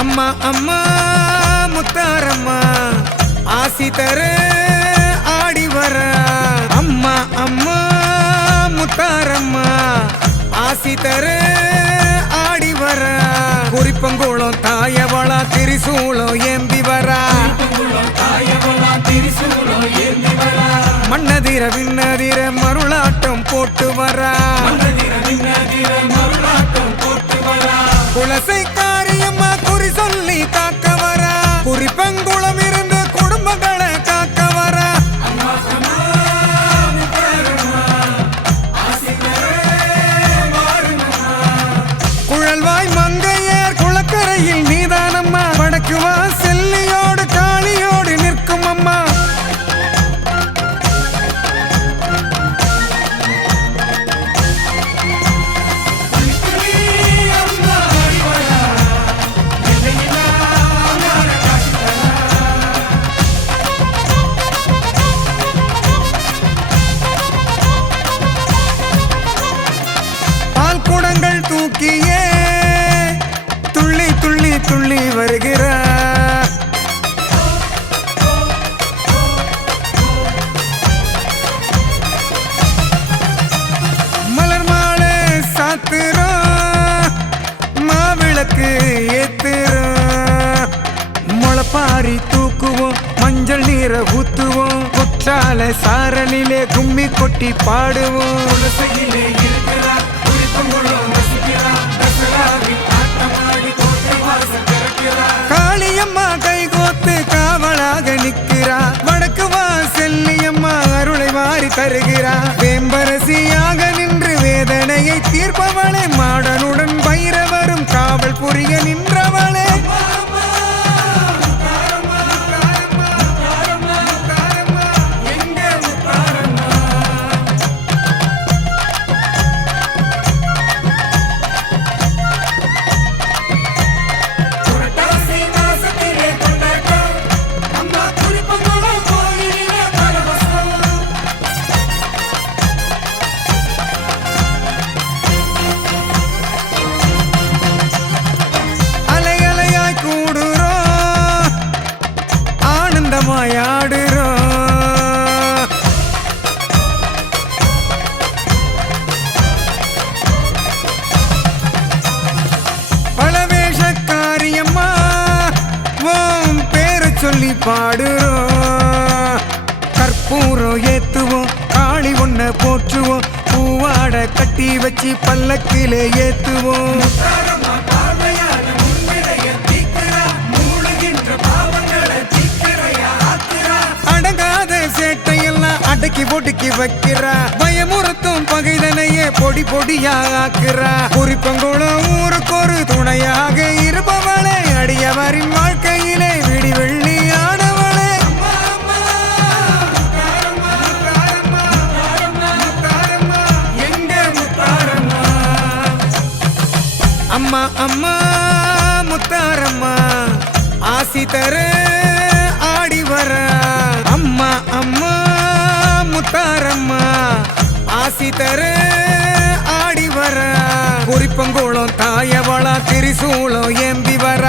அம்மா அம்மா முத்தாரம்மா ஆசி தர ஆடி வர அம்மா அம்மா முத்தாரம்மா ஆசி தர ஆடி வர குறிப்பங்குளம் தாயவளா திரிசூலம் ஏந்தி வர மன்னதிர விண்ணதிர மருளாட்டம் போட்டு வர குலசை காரியம்மா குறி சொல்லி காக்க வர குறிப்பங்குளம் இருந்து குடும்பங்களை காக்க வர குழல்வாய் மங்கையர் குளக்கரையில் நீதானம்மா வடக்குவா செல்லியோடு காளியோடு நிற்கும் அம்மா தூக்கியே துள்ளி துள்ளி துள்ளி வருகிற மலர் மாலை சாத்துறோம் மாவிளக்கு ஏத்துறோம் முளைப்பாரி தூக்குவோம் மஞ்சள் நீரை ஊத்துவோம் குற்றால சாரலிலே கும்மி கொட்டி பாடுவோம் காளியம்மா கைகோத்து காவலாக நிற்கிறா வடக்குவா செல்லியம்மா அருளை வாரி தருகிறா வேம்பரசியாக நின்று வேதனையை தீர்ப்பவளே மாடனுடன் பைரவரும் காவல் புரிய நின்றவளே சொல்லி பாடுறோம் கற்பூரம் ஏத்துவோம் காளி ஒன்ன போற்றுவோம் பூவாட கட்டி வச்சு பல்லக்கிலே ஏத்துவோம் அடங்காத சேட்டையெல்லாம் அடக்கி பொடுக்கி வைக்கிறா பயமுறுத்தும் பகைதனையே பொடி பொடியா ஆக்குறா குறிப்பங்குளம் ஊருக்கு ஒரு துணையாக இருப்பவளே அடியவரின் வாழ்க்கையிலே விடி வெள்ளி ஆனவளே அம்மா அம்மா முத்தாரம்மா ஆசி தர ஆடி வர அம்மா அம்மா முத்தாரம்மா ஆசி தர ஆடி வர குறிப்பங்குளம் தாயவளா திரிசூலம் ஏந்தி வர